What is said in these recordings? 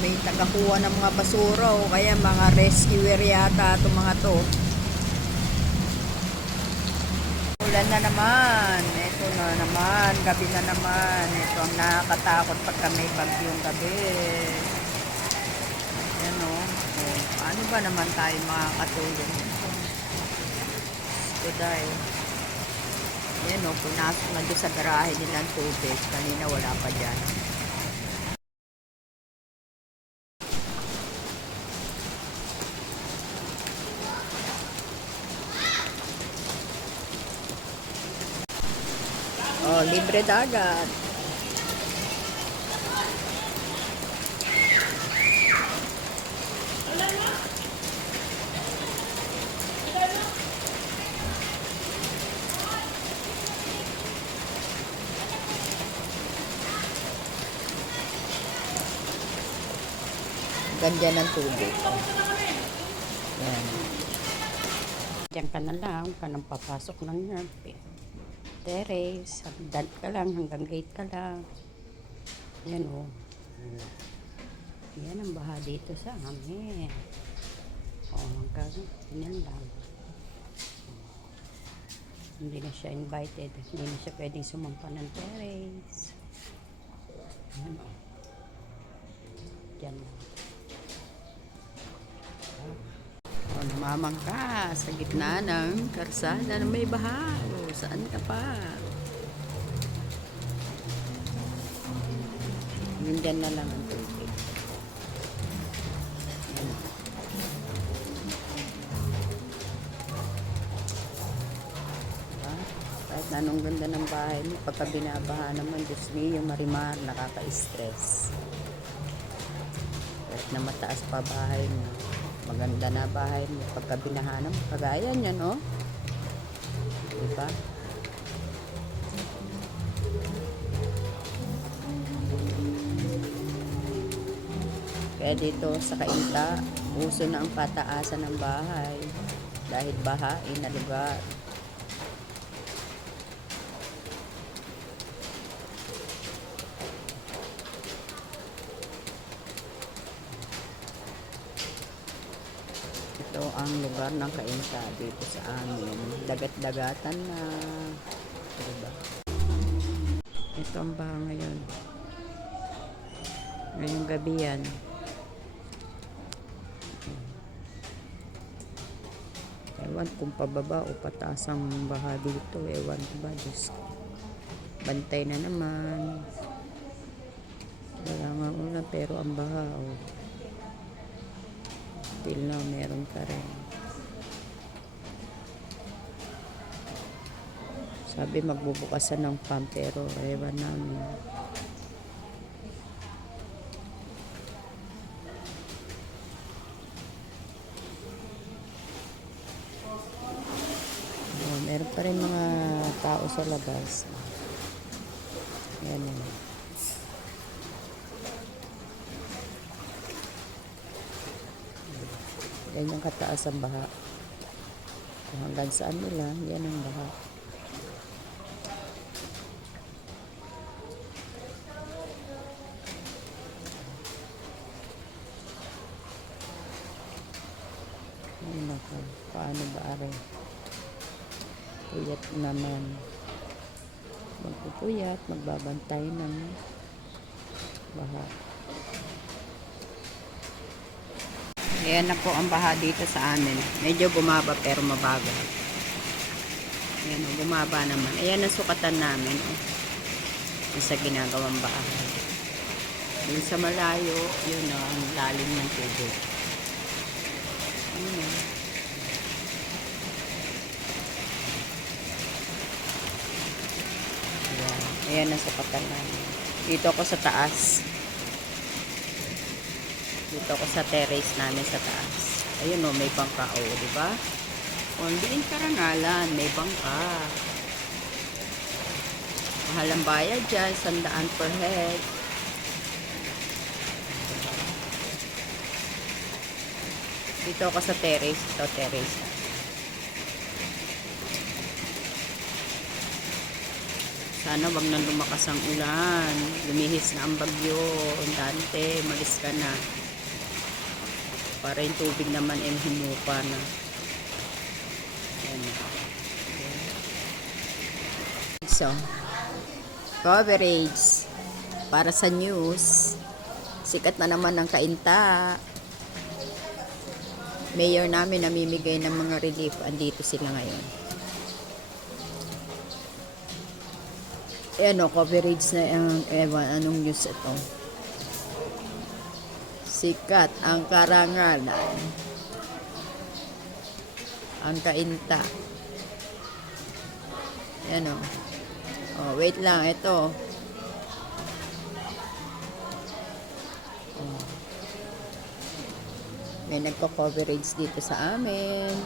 may tagakuha ng mga basura o kaya mga rescuer yata itong mga to. Ulan na naman. Ito na naman. Gabi na naman. Ito ang nakakatakot pagka may bagyong gabi. Yan o. Paano ba naman tayo makakatulong? Ito dahil. Yan o. Pinasok na doon sa garahe nilang tubig. Kanina wala pa dyan. Oh, libre dagat. Ganda ng tubig. Yan. Diyan ka na lang, ka nang papasok ng terrace. Hagdan ka lang, hanggang gate ka lang. Yan o. Yan ang baha dito sa amin. O, hanggang yan lang. Hindi na siya invited. Hindi na siya pwedeng sumampa ng terrace. Yan o. Yan lang. Namamangka sa gitna ng karsada na may baha. Saan ka pa? Nandyan na lang ang tubig. Kahit na anong ganda ng bahay mo, pagka binabaha naman, Diyos niyo, marimar, nakaka-stress. Kahit na mataas pa bahay mo, maganda na bahay mo, pagka binaha naman, kagaya niyan, no? Diba? Kaya dito sa Cainta, uso na ang pataasan ng bahay dahil bahain na lugar. Ito ang lugar ng Cainta dito sa amin. Dagat-dagatan na. Diba? Ito ang baha ngayon. Ngayong gabi yan. Ewan kung pababa o pataas ang baha dito. Ewan ko ba, Diyos ko. Bantay na naman. Wala nga ulan pero ang baha, oh. Till now, meron pa rin. Sabi magbubukasan ng pump pero ewan namin. Meron pa rin mga tao sa labas. Ayan o. Yan yung kataas ang baha. Kung hanggang saan nila, yan ang baha. Ay naku, paano ba aray? Puyat naman. Magpupuyat, magbabantay ng baha. Ayan na po ang baha dito sa amin. Medyo bumaba pero mabagal. Ayan o, bumaba naman. Ayan ang sukatan namin. Sa ginagawang bahay. Yung sa malayo, yun o, ang lalim ng tubig. Ayan o. Ayan ang sukatan namin. Dito ako sa taas. Dito ako sa terrace namin sa taas. Ayun o, may bangka o, diba? O, hindi in karangalan, may bangka. Mahal ang bayad dyan, 100 per head. Dito ako sa terrace. Ito, terrace. Sana wag nang lumakas ang ulan. Lumihis na ang bagyo. Dante, malis ka na. Para yung tubig naman ay humupa na. Ayan. So, coverage para sa news. Sikat na naman ang Kainta. Mayor namin namimigay ng mga relief. Andito sila ngayon. Ayan o, coverage na yung ewan, anong news ito. Sikat ang karangalan. Ang Kainta. Ayan o. Oh, wait lang, ito. Oh. May nagko-coverage dito sa amin.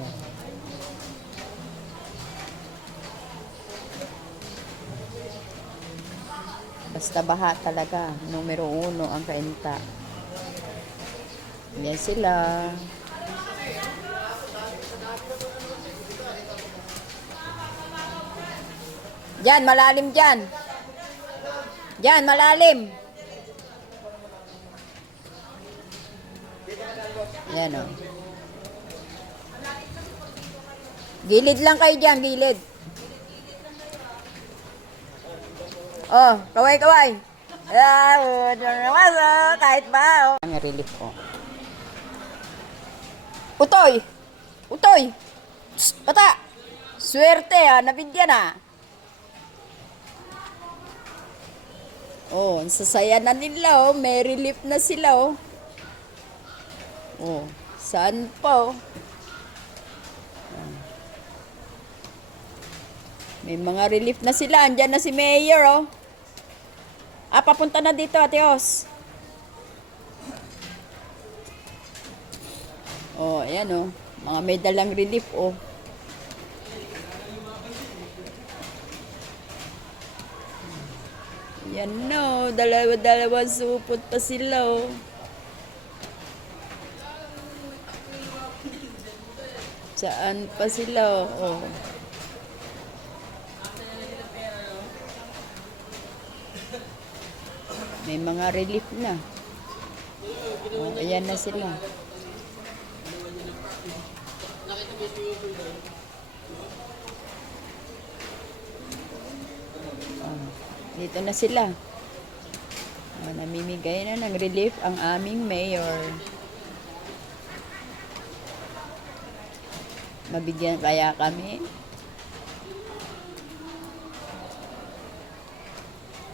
Oh. Basta baha talaga. Numero 1 ang Kainta. Yan sila. Diyan, malalim dyan. Diyan, malalim. Yan o. Gilid lang kayo dyan, gilid. Oh, kaway-kaway. Kahit ba, oh. Ang relief ko. Utoy! Utoy! Psst, bata! Swerte, ha? Nabigyan, ha? Oh, ang sasaya na nila, oh. May relief na sila, oh. Oh, saan pa, oh? May mga relief na sila. Andyan na si Mayor, oh. Ah, papunta na dito, Ate Os. Oh, ayan, oh. Mga may dalang relief, oh. Yan, no. Dalawa-dalawang supot pa sila, oh. Saan pa sila, oh. May mga relief na. Oh, ayan na sila. Oh, dito na sila. Oh, namimigay na ng relief ang aming mayor. Mabigyan kaya kami?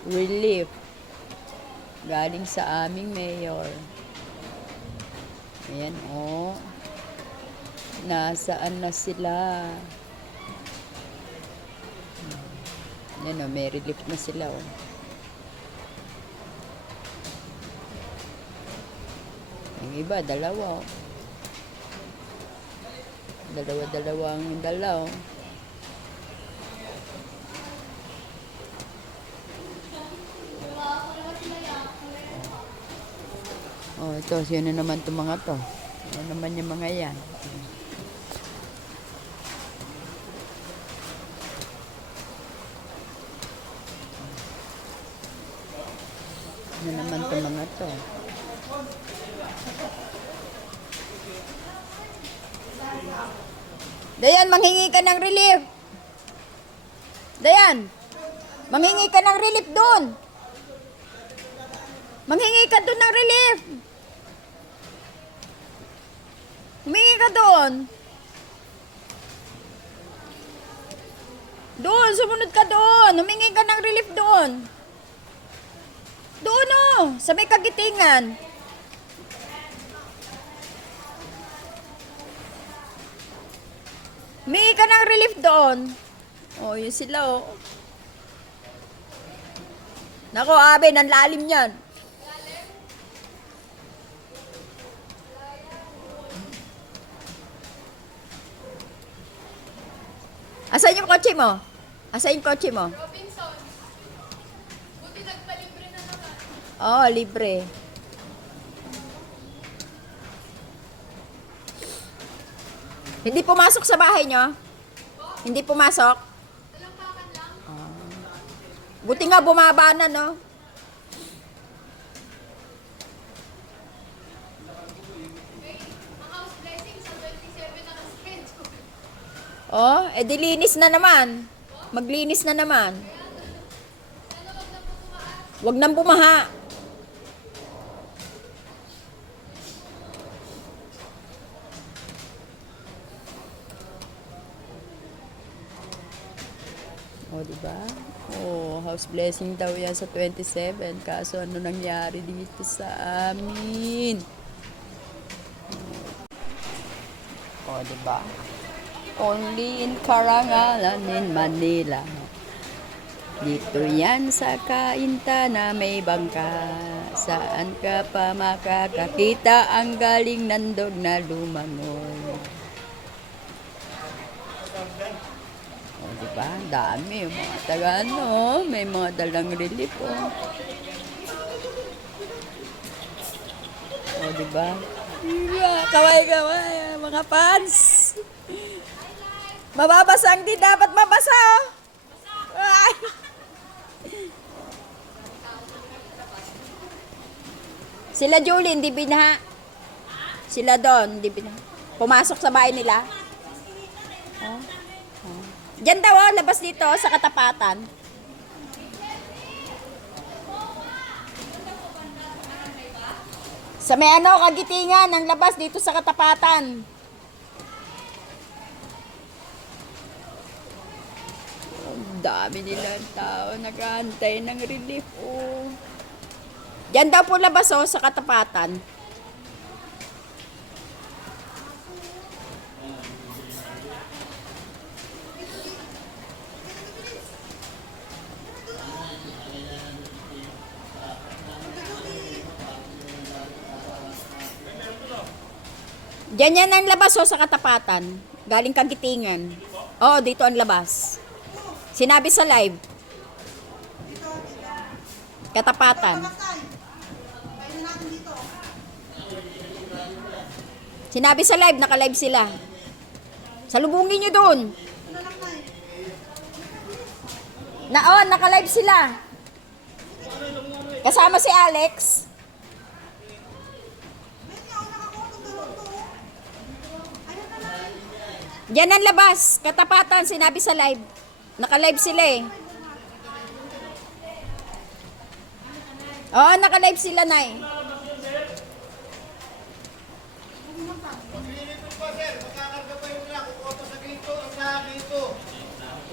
Relief. Galing sa aming mayor. Ayan, oh. Nasaan na sila? Ayan, oh. May relief na sila, oh. Yung iba, dalawa, oh. Dalawa-dalawang dalaw. Oh, ito, yun na naman itong mga to. Yan naman yung mga yan. Yan naman itong mga to. Dayan, manghingi ka ng relief. Dayan, manghingi ka ng relief doon. Manghingi ka doon ng relief. Humingi ka doon. Doon, sumunod ka doon. Humingi ka ng relief doon. Doon, oh, sa may kagitingan. Humingi ka ng relief doon. Oh, yun sila, oh. Nako, abe, ang lalim yan. Asan yung kotse mo? Asan yung kotse mo? Robinson. Buti nagpalibre na naman. Oh, libre. Hindi pumasok sa bahay nyo? Hindi pumasok? Talampakan lang. Buti nga bumaba na, no? Ang house blessing sa 27 naka-schedule. Oh, dilinis na naman. Maglinis na naman. Ano, wag na po tumaas. Huwag nang bumaha. O, diba? Oh, house blessing daw yan sa 27. Kaso ano nangyari dito sa amin? O, diba? Only in Karangalan in Manila. Dito yan sa Kainta na may bangka. Saan ka pa makakakita ang galing nandog na lumangoy? O, diba? Dami yung mga taga ano. May mga dalang relief, oh. O, diba? Diba? Kaway-kaway, mga fans. Mababasa ang di dapat mabasa, oh. Ay. Sila Julie, hindi binaha. Sila doon, hindi binaha. Pumasok sa bahay nila. Oh. Oh. Diyan daw, oh, labas dito sa katapatan. Sa may ano, kagitingan, ang labas dito sa katapatan. Ang dami nilang tao, nag-aantay ng relief, oh. Diyan daw po labas, oh, sa katapatan. Diyan yan ang labas, oh, sa katapatan. Galing kagitingan. Oo, dito ang labas. Sinabi sa live. Katapatan. Sinabi sa live, naka-live sila. Salubungin nyo doon. Naka-live sila. Kasama si Alex. Diyan ang labas, katapatan, sinabi sa live. Naka-live sila eh. Oo, naka-live sila, Nay.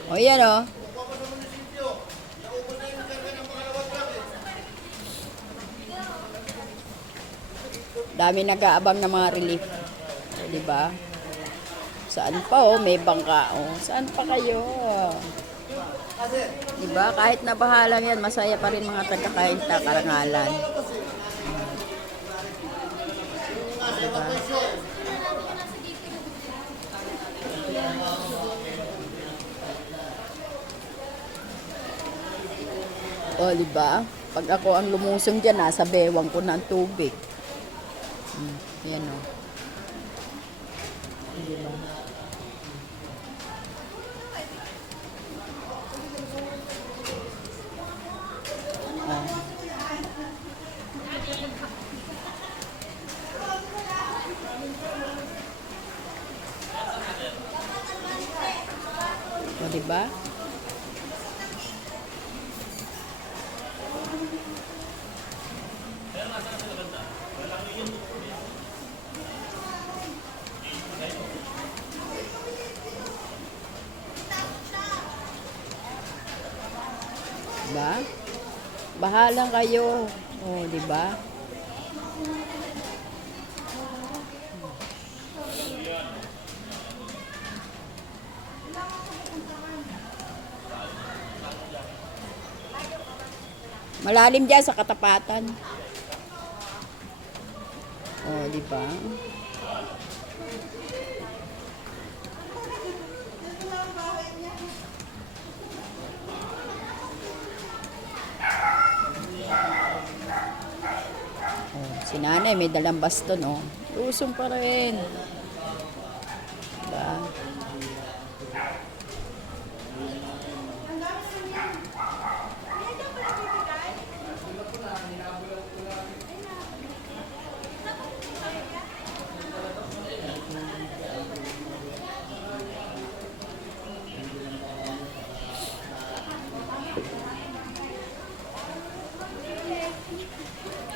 O, yan o. Dami nag-aabang ng mga relief. O, diba? Saan pa, oh? May bangka, oh. Saan pa kayo? Diba? Kahit na bahala yan, masaya pa rin mga taga-Kainta, Karangalan. Diba? O, diba? Pag ako ang lumusong dyan, nasa bewang ko ng tubig. Ayan, o. Diba? O, diba? Diba? Bahalang kayo. O, diba? Malalim dyan sa katapatan. O, diba? O, si nanay may dalang baston, o. Lusong pa rin. Diba?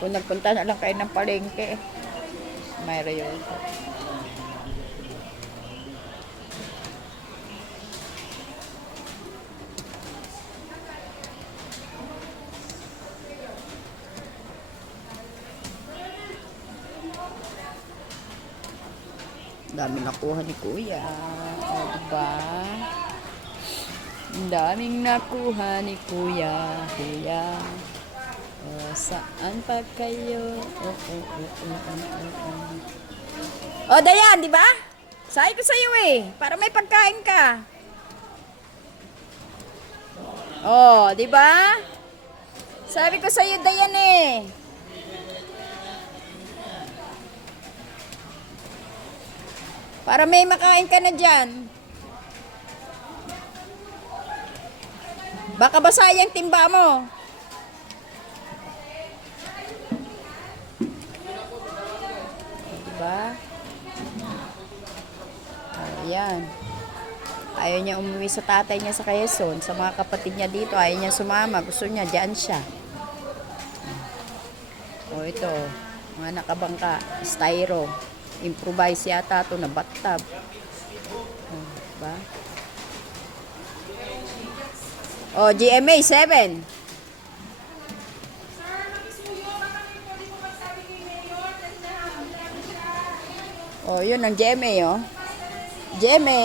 Kung nagpunta na lang kayo ng palengke, may rayon. Dami nakuha ni Kuya. O, diba? Ang daming nakuha ni Kuya. Kuya. O, saan pa kayo? O, Dayan, di ba? Sabi ko sa'yo eh. Para may pagkain ka. O, di ba? Sabi ko sa'yo, Dayan eh. Para may makain ka na dyan. Baka basayang timba mo. Diba? Ayan. Ayaw niya umuwi sa tatay niya sa Quezon. Sa mga kapatid niya dito, ayaw niya sumama. Gusto niya, dyan siya. O ito, mga nakabangka. Styro. Improvise yata ito na bathtub. Diba? O, GMA 7. O, yun ang GMA, oh. GMA.